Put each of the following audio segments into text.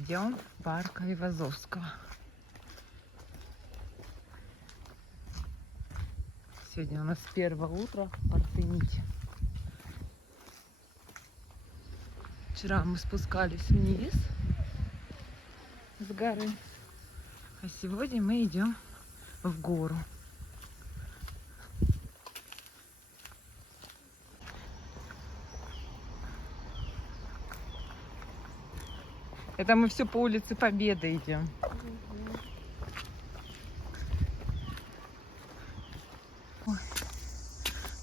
Идем в парк Айвазовского. Сегодня у нас первое утро в Артемите. Вчера мы спускались вниз с горы, а сегодня мы идем в гору. Это мы все по улице Победы идем. Ой.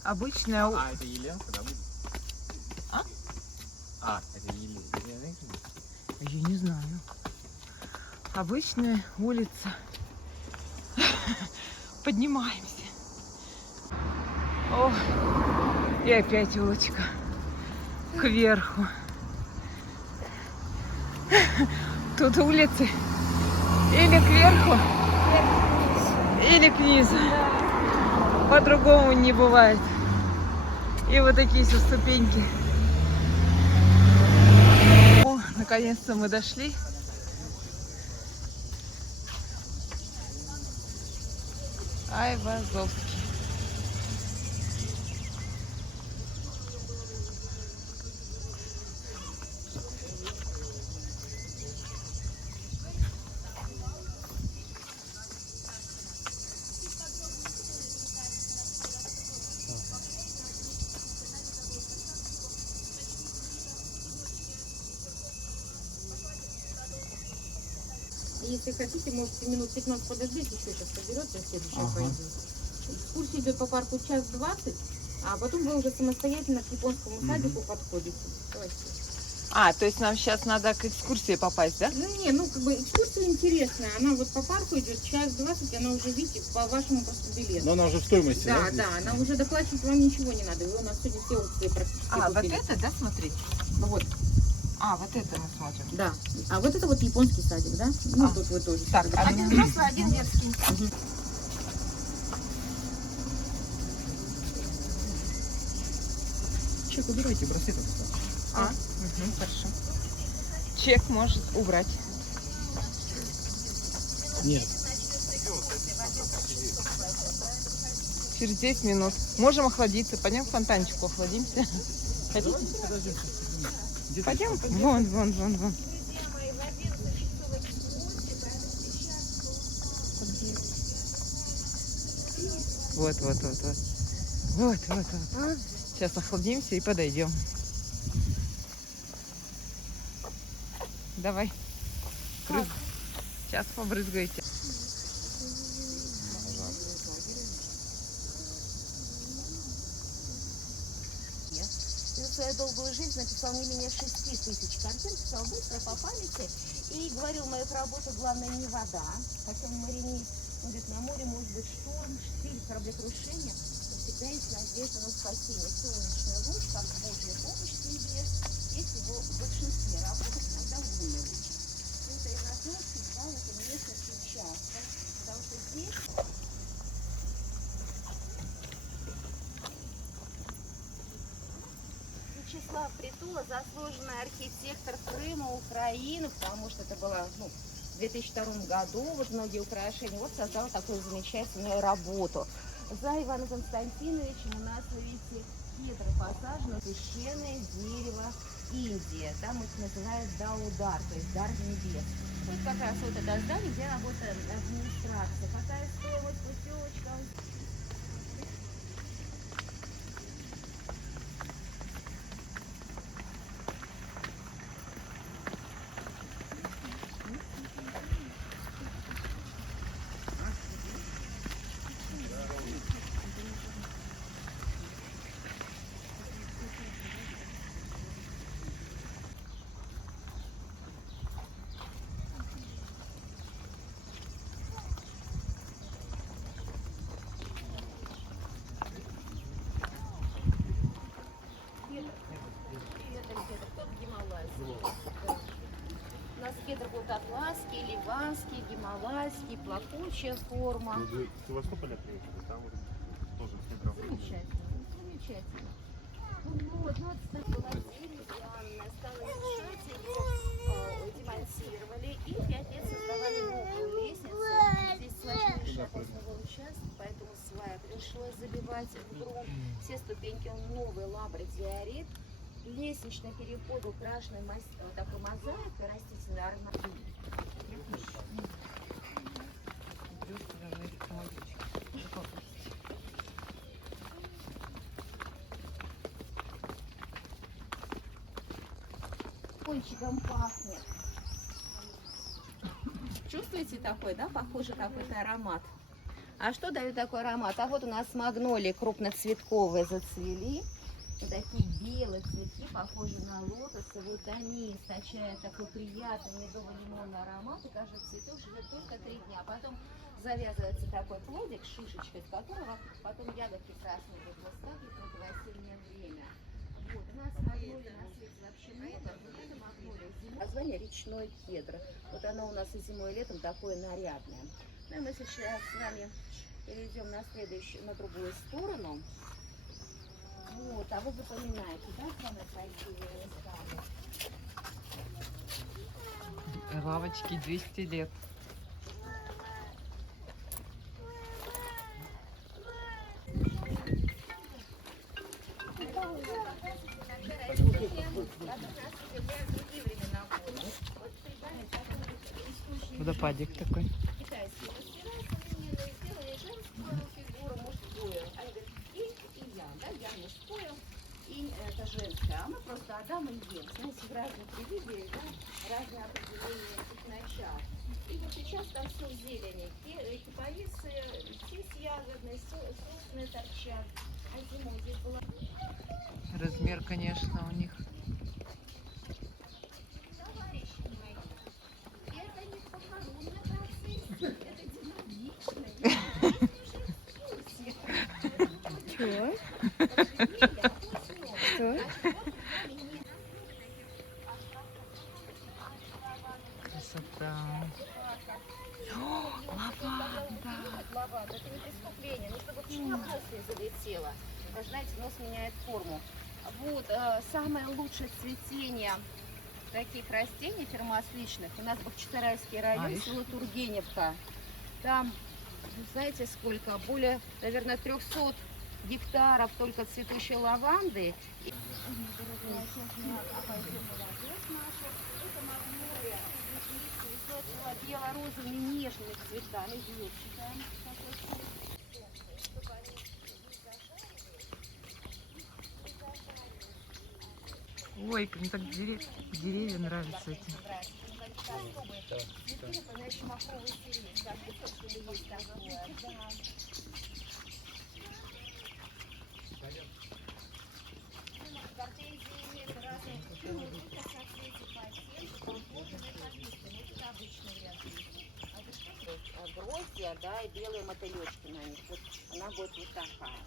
Обычная... А, это Еленка, да, будет? Это Елена? Я не знаю. Обычная улица. Поднимаемся. О, и опять улочка кверху. Тут улицы или кверху, или к низу. По-другому не бывает. И вот такие все ступеньки. О, наконец-то мы дошли. Айвазовский. Если хотите, можете минут 15 подождать, еще сейчас соберется, следующая пойдет. Экскурсия идет по парку час 20, а потом вы уже самостоятельно к японскому садику подходите. Давайте. То есть нам сейчас надо к экскурсии попасть, да? Ну как бы экскурсия интересная. Она вот по парку идет час 20, она уже, видите, по вашему просто билету. Но она уже в стоимости, да? Да, она уже доплачивать вам ничего не надо. Вы у нас сегодня все опции практически Вот купили. это, да, смотрите? Вот. Вот это мы смотрим. Да. А вот это вот японский садик, да? Тут вы тоже. Так, один взрослый, один детский. Чек убирайте, браслет это. Хорошо. Чек может убрать. Нет. Через 10 минут. Можем охладиться. Пойдем к фонтанчику охладимся. Хотите? Подождем. Пойдем? Вон. Вот. Сейчас охладимся и подойдем. Давай. Сейчас побрызгайте. За свою долгую жизнь написал не менее 6000 картин, писал быстро по памяти и говорил, моих работах главное не вода, хотя он маринист, он говорит, на море может быть шторм, штиль, кораблекрушение, но всегда есть надежда на спасение. Солнечная луч, как Божья помощь в семье, есть его в большинстве работах, иногда в лунной луч. Кто-то из нас всегда в этом месте сейчас, потому что здесь... Вячеслав Притула, заслуженный архитектор Крыма, Украины, потому что это было в 2002 году, вот многие украшения, вот создал такую замечательную работу. За Иваном Константиновичем у нас, вы видите, кедры посажены, священное дерево Индия, там их называют Даудар, то есть дар небес. Вот как раз вот это здание, где работает администрация. Какая стоимость, путевочка? У нас кедр будут атласский, ливанский, гималайский, плакучая форма. Вы в Севастополе приехали, там вот тоже кедров. Замечательно. Вот, стала демонтировать. попасть в грунт. Все ступеньки, он новый лабрадиорит. Лестничный переход украшенный вот такой мозаикой, растительный орнамент. Кончиком пахнет. Чувствуете такой, да, похожий какой-то аромат? А что дает такой аромат? А вот у нас магнолии крупноцветковые зацвели. Вот такие белые цветки, похожие на лотосы. Вот они источают такой приятный медово-лимонный аромат. И каждый цветок живет только 3 дня. Потом завязывается такой плодик, шишечка, из которого потом ягодки красные будут выскакивать в осеннее время. Вот, у нас магнолия на свете вообще много. Вот это магнолия зимой. Название речной кедр. Вот оно у нас и зимой, и летом такое нарядное. Ну и мы сейчас с вами перейдем на другую сторону. Вот, а вы запоминаете, да, самые красивые места? Лавочки 200 лет. Водопадик такой. Китайские мастера современные сделали женскую фигуру, мужскую. Они говорят, инь и ян, да, ян мужскую, инь это женское. А мы просто Адам и Ев, знаете, в разных религиях, да, разные определения этих начал. И вот сейчас там все в зелени. Кипарисы, здесь ягодные, сосны торчат. А зимой здесь была... Размер, конечно, у них. Товарищи мои, это не похоронный процесс, это динамичный. Чего? Что? Красота. Лаванда, это не преступление, ну чтобы пчела после залетела. Вы знаете, нос меняет форму. Вот, самое лучшее цветение таких растений фермосличных у нас Бахчисарайский район, село Тургеневка. Там, знаете, сколько? Более, наверное, 300 гектаров только цветущей лаванды. Бело-розовыми нежными цветами. Ой, мне так деревья нравятся эти. Цветы, напоминающие махровые сирени. Так, что ли есть такое? Да. Гортензии имеют разные соцветия по оттенку, кожаные листы, но это обычный вариант листьев. А это что? Гроздья, да, и белые мотылечки на них. Вот она будет вот такая.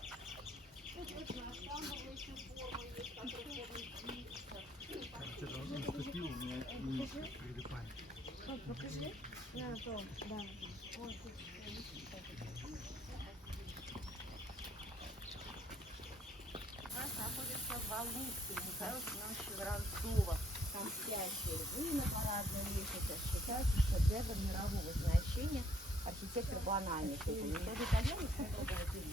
Тут вот наставляющие формы есть, которые Наступил, у меня не прилипает. Покажи. На то, да. У нас находится в Волынске, Михаила Семеновича Воронцова. Там спящие львы на парадной лестнице. Считается шедевр мирового значения. Архитектор Банани. Кто итальянец, кто другой.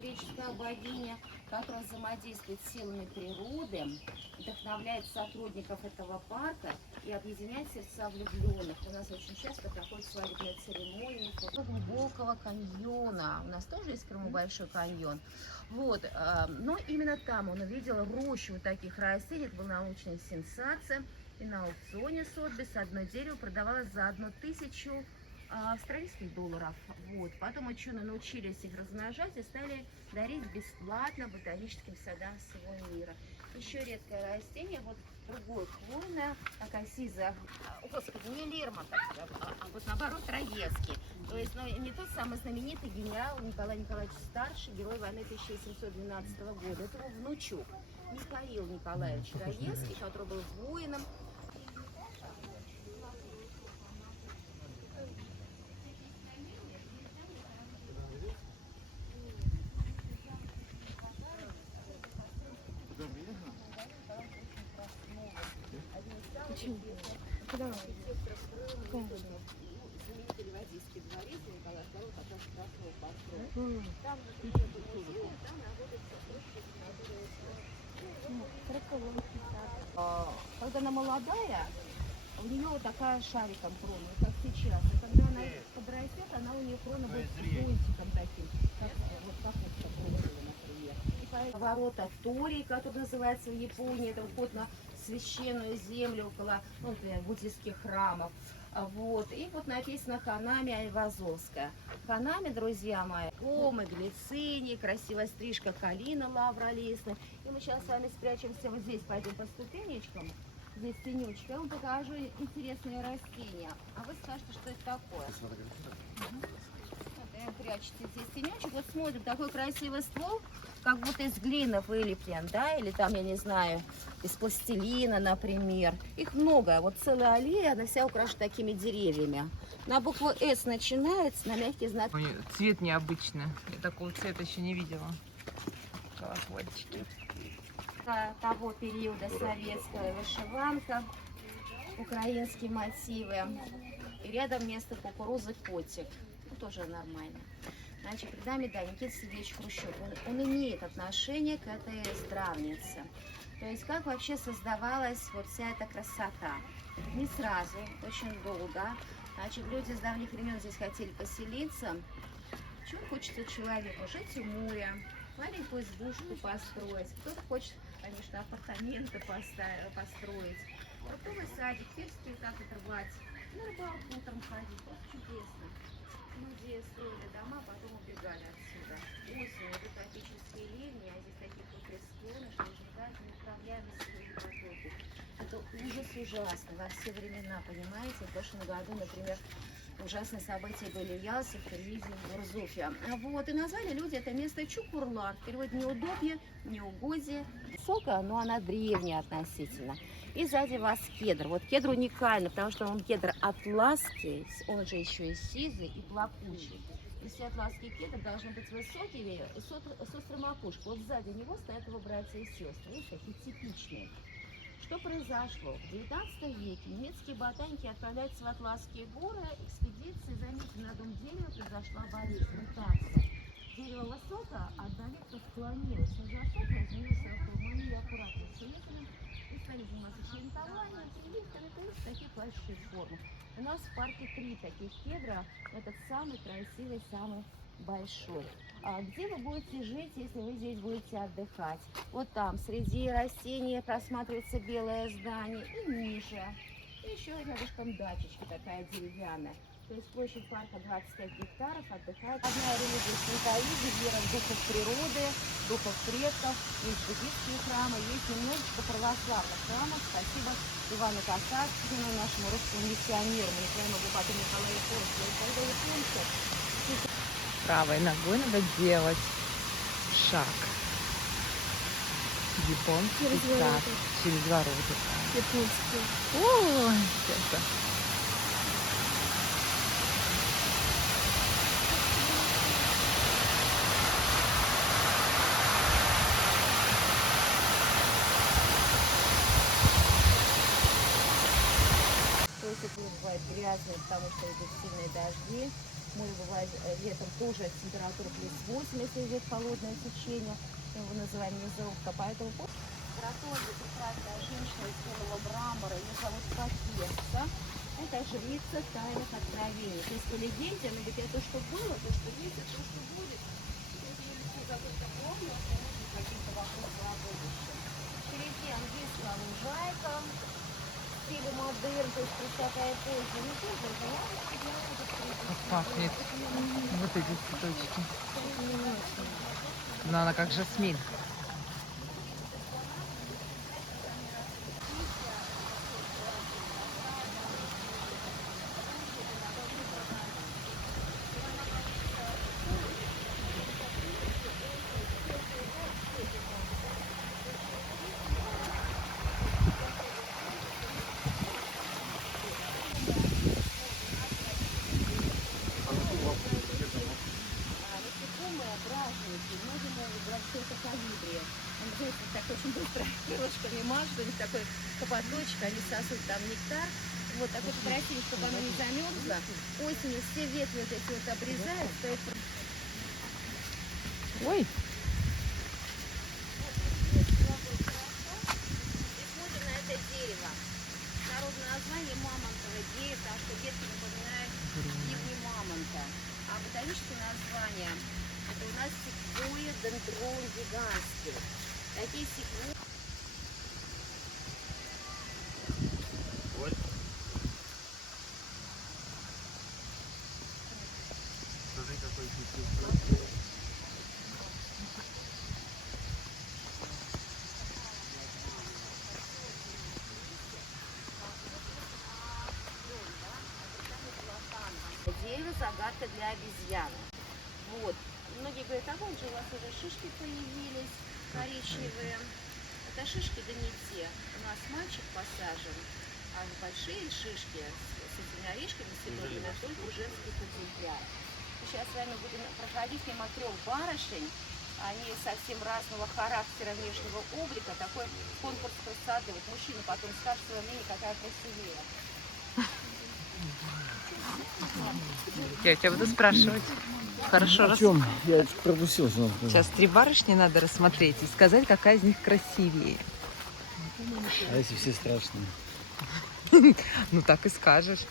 Греческая богиня, которая взаимодействует с силами природы, вдохновляет сотрудников этого парка и объединяет сердца влюбленных. У нас очень часто проходят свадебные церемонии. Глубокого каньона. У нас тоже есть в Крыму большой каньон. Вот. Но именно там он увидел рощу вот таких растений. Это была научная сенсация. И на аукционе Сотбис одно дерево продавалось за 1000 австралийских долларов. Вот. Потом ученые научились их размножать и стали дарить бесплатно ботаническим садам всего мира. Еще редкое растение, вот другое хвойное, такая сизая, господи, не Лермонтов, а вот наоборот Раевский. То есть, ну, не тот самый знаменитый генерал Николай Николаевич Старший, герой войны 1712 года. Это его внучок Михаил Николаевич Раевский, который был воином. Куда вы? В каком году? Знаменитый Ливадийский дворец Николай II как раз красного построил. М. Там же нету музея, там находится площадь, когда она молодая, у нее вот такая шариком крона, как сейчас. И когда она подрастет, она у нее крона будет зонтиком таким, как вот такого, например. И поэтому ворота Тори, который называется в Японии, это вход на священную землю около, ну, например, буддийских храмов. Вот. И вот написано Ханами Айвазовская. Ханами, друзья мои, комы, глициний, красивая стрижка калина лавролистная. И мы сейчас с вами спрячемся вот здесь, пойдем по ступенечкам. Здесь тенечка. Я вам покажу интересные растения. А вы скажете, что это такое. Вот, прячете здесь тенечек. Вот смотрим, такой красивый ствол, как будто из глины вылеплен, да, или там, я не знаю, из пластилина, например. Их много. Вот целая аллея, она вся украшена такими деревьями. На букву «С» начинается, на мягкий знак. Ой, цвет необычный. Я такого цвета еще не видела. Колокольчики. Того периода советская вышиванка, украинские мотивы. И рядом вместо кукурузы котик. Ну, тоже нормально. Значит, перед нами, да, Никита Сергеевич Хрущев. Он имеет отношение к этой здравнице. То есть, как вообще создавалась вот вся эта красота. Не сразу, очень долго. Значит, люди с давних времен здесь хотели поселиться. Чего хочется человеку? Жить у моря, маленькую избушку построить. Кто-то хочет, конечно, апартаменты построить. Фруктовый садик, перские так отрывать. На рыбалку утром ходить. Вот чудесно. Люди строили дома, потом убегали отсюда. Осенью это тропические ливни, а здесь такие крутые склоны, что возникают неуправляемые снежные потоки. Это ужас ужасно во все времена, понимаете? В прошлом году, например, ужасные события были в Ялсе, в Киргизии, в Урзуфе. Вот, и назвали люди это место Чукурлар. В переводе неудобье, неугодие. Высокая, но она древняя относительно. И сзади вас кедр. Вот кедр уникальный, потому что он кедр атласский, он же еще и сизый и плакучий. И все атласские кедры должны быть высокими, с острой макушкой. Вот сзади него стоят его братья и сестры, видите, такие типичные. Что произошло? В 19 веке немецкие ботаники отправляются в Атласские горы, экспедиции, заметили, на одном дереве произошла болезнь, мутация. Дерево высоко, а долинка склонилась. Но высоко изменился автомобиль, аккуратно съехали и стали заниматься шлентованием, прививками, то есть такие плащи формы. У нас в парке 3 таких кедра, этот самый красивый, самый большой. А где вы будете жить, если вы здесь будете отдыхать? Вот там, среди растений просматривается белое здание и ниже. И еще рядышком дачечка такая деревянная. То есть площадь парка 25 гектаров, отдыхает. Одна религия синтоиды, вера в духов природы, духов предков. Есть буддийские храмы, есть немножечко православных храмов. Спасибо Ивану Касаткину, нашему русскому миссионеру, Николаю Глубокому Николаю Польскому. Правой ногой надо делать шаг. Японский сад через ворота. Японский. Ой, это. То есть это бывает грязно, потому что идут сильные дожди. Море бывает летом тоже температура +8, если идет холодное течение. Мы его называем низовка. Поэтому красотка прекрасная женщина из белого мрамора, ее зовут Капеста. Это жрица тайных откровений. То есть по легенде, она говорит, это то, что было, то, что есть, это то, что будет. Если я все какой-то помню, то можно каким-то вопросом о будущем. Впереди английская лужайка. Стиле модерн, то есть такая эпоха. Не только Как пахнет. Вот эти цветочки. Но она как жасмин. Насекомые, бражники, многие могут брать все это калибри. очень быстро крылышками машут, у них такой капоточек, они сосут там нектар. Вот такой красивый, чтобы оно не замерзло. Осенью все ветви вот эти вот обрезают, стоит. Ой, И смотрим на это дерево. Народное название мамонтовое дерево, потому что ветки напоминают ивни мамонта. А ботаническое название это у нас секвойя дендрон гигантский. Такие секвойи. Вот. Смотри, какой красивый. Дерево загадка для обезьяны. Вот. Многие говорят, а вон же у вас уже шишки появились коричневые. Это шишки, да не те. У нас мальчик посажен, а большие шишки с этими орешками съедобными только у женских экземпляров. Сейчас с вами будем проходить мимо 3 барышень. Они совсем разного характера, внешнего облика. Такой конкурс красоты. Вот мужчина потом скажет свое мнение, какая красивее. я тебя буду спрашивать. Хорошо, О чем? Я пропустил. Сейчас 3 барышни надо рассмотреть и сказать, какая из них красивее. А если все страшные? Ну так и скажешь.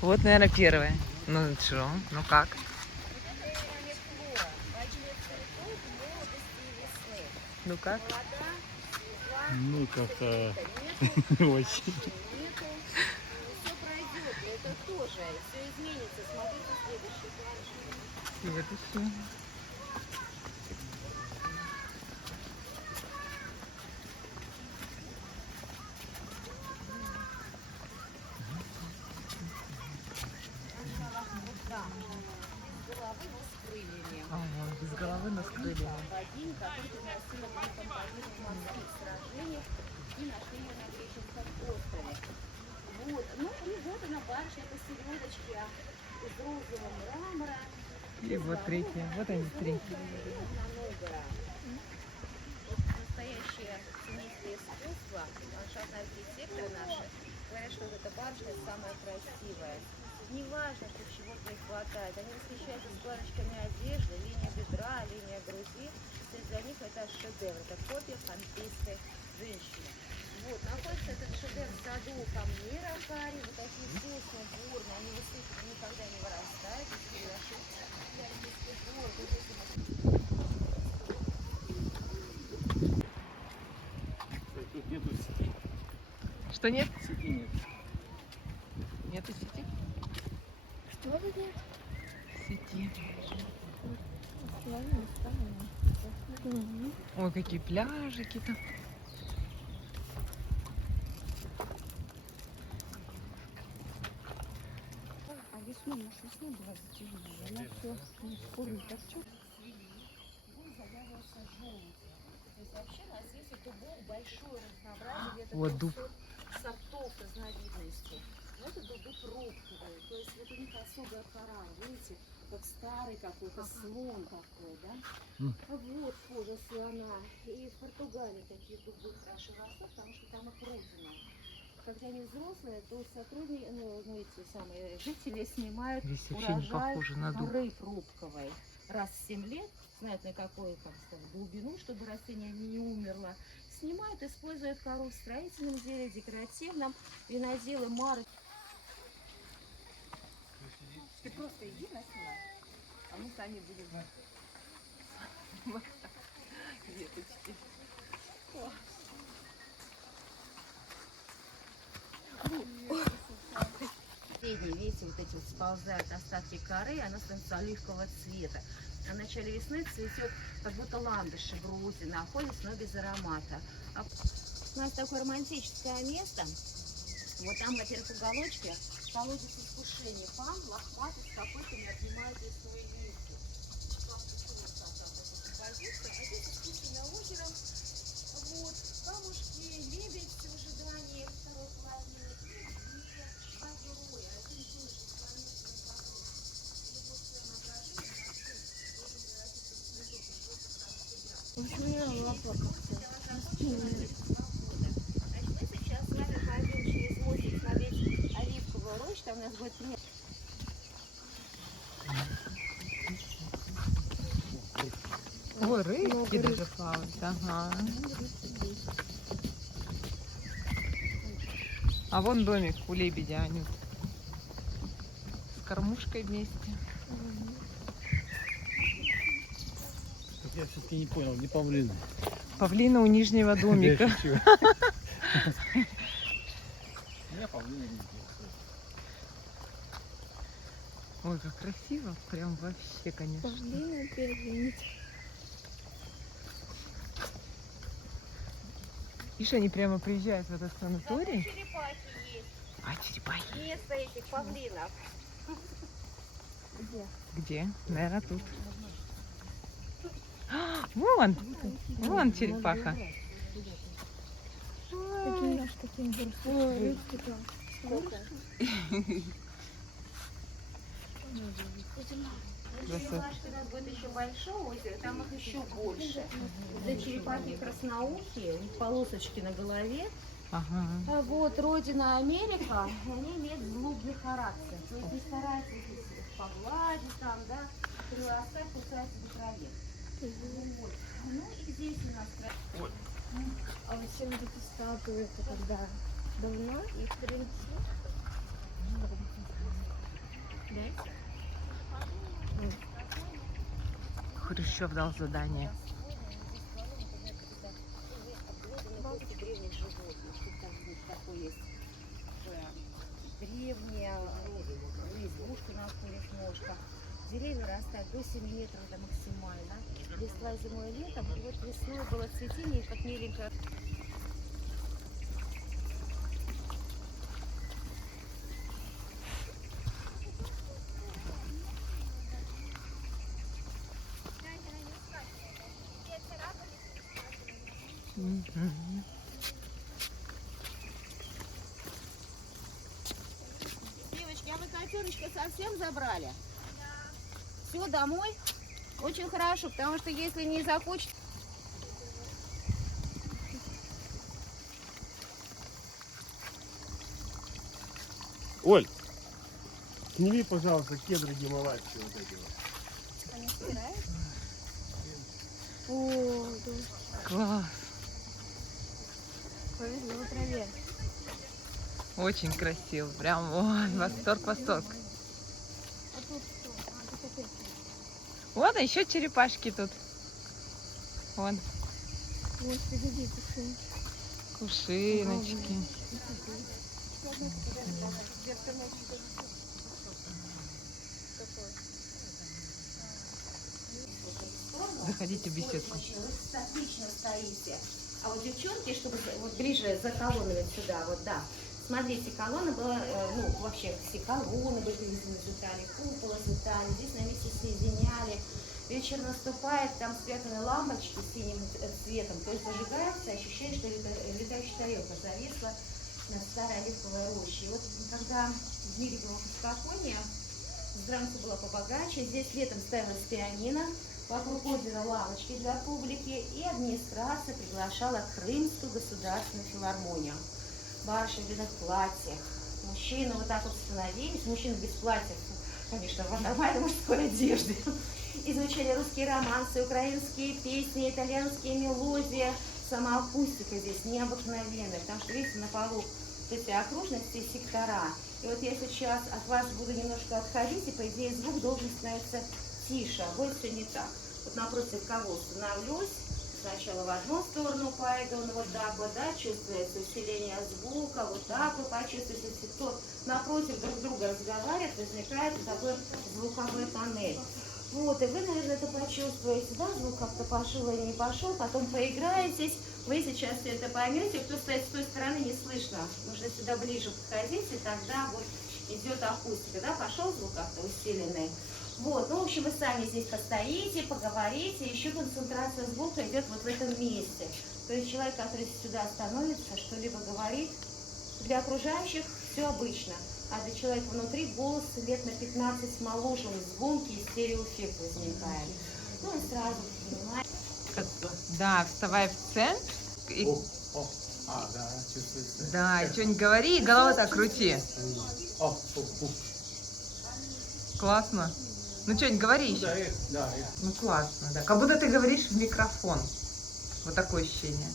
Вот, наверное, первая. Ну что, ну как? Ну как? Ну, как-то не очень. Все пройдет, это тоже, все изменится. Смотрите следующий барышня. Следующая. Головы но с крыльями. Ага, без головы, но с крыльями. Богиня, который приносила в композитных морских сражениях и нашли ее на Греческом острове. Вот. Ну и вот она барышня, это середочки из розового мрамора. И вот третья. Вот они, 3. Настоящее ценистое искусство, ландшафтные архитекторы наши говорят, что вот эта барышня самая красивая. Не важно, что чего-то не хватает. Они восхищаются складочками одежды, линия бедра, линия груди. То есть для них это шедевр, это копия помпейской женщины. Вот, находится этот шедевр в саду камнира в Каре, вот такие вкусные, бурные, они высыпаны, никогда не вырастают, если ошибся. Тут нету сети. Что нет? Сети нет. Нету сети? Что вы делаете? Сети. Ой, какие пляжики-то. А весной, может, весной была затяжелее. Она все не вкурит. Так что? Будет завязываться желудь. То есть вообще на свете дубов большое разнообразие, где-то Вот дуб. 500 сортов разновидностей. Но это дубы пробковые, то есть вот у них особая кора, видите, как старый какой-то слон такой, да? Вот кожа слона. И в Португалии такие дубы хорошо растут, потому что там их родина. Когда они взрослые, то сотрудники, ну эти самые жители снимают Здесь вообще не урожай похоже на дуб. коры пробковой. Раз в 7 лет, знают на какую, как сказать, глубину, чтобы растение не умерло. Снимают, используют кору в строительном деле, декоративном. Виноделы, мары. Ты просто иди на снимай, а мы сами будем веточки. Средние, видите, вот эти вот сползают остатки коры, она становится оливкового цвета. А в начале весны цветет, как будто ландыши в розе находятся, но без аромата. У нас такое романтическое место. Вот там, во-первых, уголочки, колодец искушения. Пан лохматый с копытами обнимает лесной листья. Композиция. А здесь искусственное озеро. Вот, камушки, лебедь в ожидании второй половины. И два героя. Один тоже с планетной вокруг. Любовь своим отражением, Значит, мы сейчас с вами пойдем через мостик смотреть оливковую рощу. Там у нас будет пример. Ой, рыбки даже плавают. Ага. А вон домик у лебедя, Анют. С кормушкой вместе. Так я все-таки не понял, где павлины? Павлина у нижнего домика. Я шучу. Меня павлины не интересуют. Ой, как красиво. Прям вообще, конечно. Ишь, они прямо приезжают в этот санаторий. Черепахи есть. А, черепахи. Место этих павлинов. Где? Наверное, тут. А, вон! Вон черепаха. Ой. Черепашки у нас будет еще большое озеро, там их еще больше. Это черепахи красноухие, у них полосочки на голове. Ага. А вот родина Америка, они имеют злобный характер. То есть не стараются их погладить там, да, приласкать, кусаются до крови. Вот. Ну и здесь у нас А вот все вот эти статуи, это когда? Давно? Их принесли? Хрущев дал задание. древних животных, что там у них такое есть древняя избушка на курьих ножках. Деревья растают до 7 метров до максимально. Листва зимой и летом. И вот весной было цветение, как миленькое. Девочки, а вы котеночка совсем забрали? Да. Все, домой? Очень хорошо, потому что если не захочет... Оль, сними, пожалуйста, кедры гималайские вот эти вот. Они собирают? О, да. Класс. Повезло в траве. Очень красиво. Прям, ой, восторг, восторг. А тут что? А, тут опять. Вот еще черепашки тут. Вон, Вот, погоди, пошли. кувшиночки. Заходите в беседку. Вы отлично стоите. А вот девчонки, чтобы вот ближе за колоннами сюда, вот да. Смотрите, колонна была, ну вообще все колонны были взлетали, купола взлетали, здесь на месте соединяли. Вечер наступает, там спрятаны лампочки синим цветом, то есть зажигается, ощущаешь, что летающая тарелка зависла на старой оливковой роще. И вот когда в мире было поспокойнее, здравствуйте было побогаче, здесь летом ставилась пианино, вокруг озера лавочки для публики, и администрация приглашала Крымскую государственную филармонию. Барыши в длинных платьях, мужчины вот так вот становились, мужчины без платьев, конечно, в нормальной мужской одежде. Изучали русские романсы, украинские песни, итальянские мелодии. Сама акустика здесь необыкновенная, потому что, видите, на полу эти окружности, сектора. И вот я сейчас от вас буду немножко отходить, и, по идее, звук должен становиться тише, а будет все не так. Вот напротив кого становлюсь, сначала в одну сторону пойду, ну вот так вот, да, чувствуется усиление звука, вот так вы почувствуете, если кто напротив друг друга разговаривает, возникает такой звуковой тоннель. Вот, и вы, наверное, это почувствуете, да, звук как-то пошел или не пошел, потом поиграетесь, вы сейчас все это поймете, кто стоит с той стороны, не слышно, нужно сюда ближе подходить, и тогда вот идет акустика, да, пошел звук как-то усиленный. Вот, ну, в общем, вы сами здесь постоите, поговорите, еще концентрация звука идет вот в этом месте. То есть человек, который сюда становится, что-либо говорит, для окружающих все обычно. А для человека внутри голос лет на 15 моложе, звонкий, стереоэффект возникает. Ну и сразу понимаете. Да, вставай в центр. И, Да, чувствуется. да, и что-нибудь говори, и головой так крути. Классно. Ну что-нибудь говори еще. Да, Ну классно, да. Как будто ты говоришь в микрофон. Вот такое ощущение.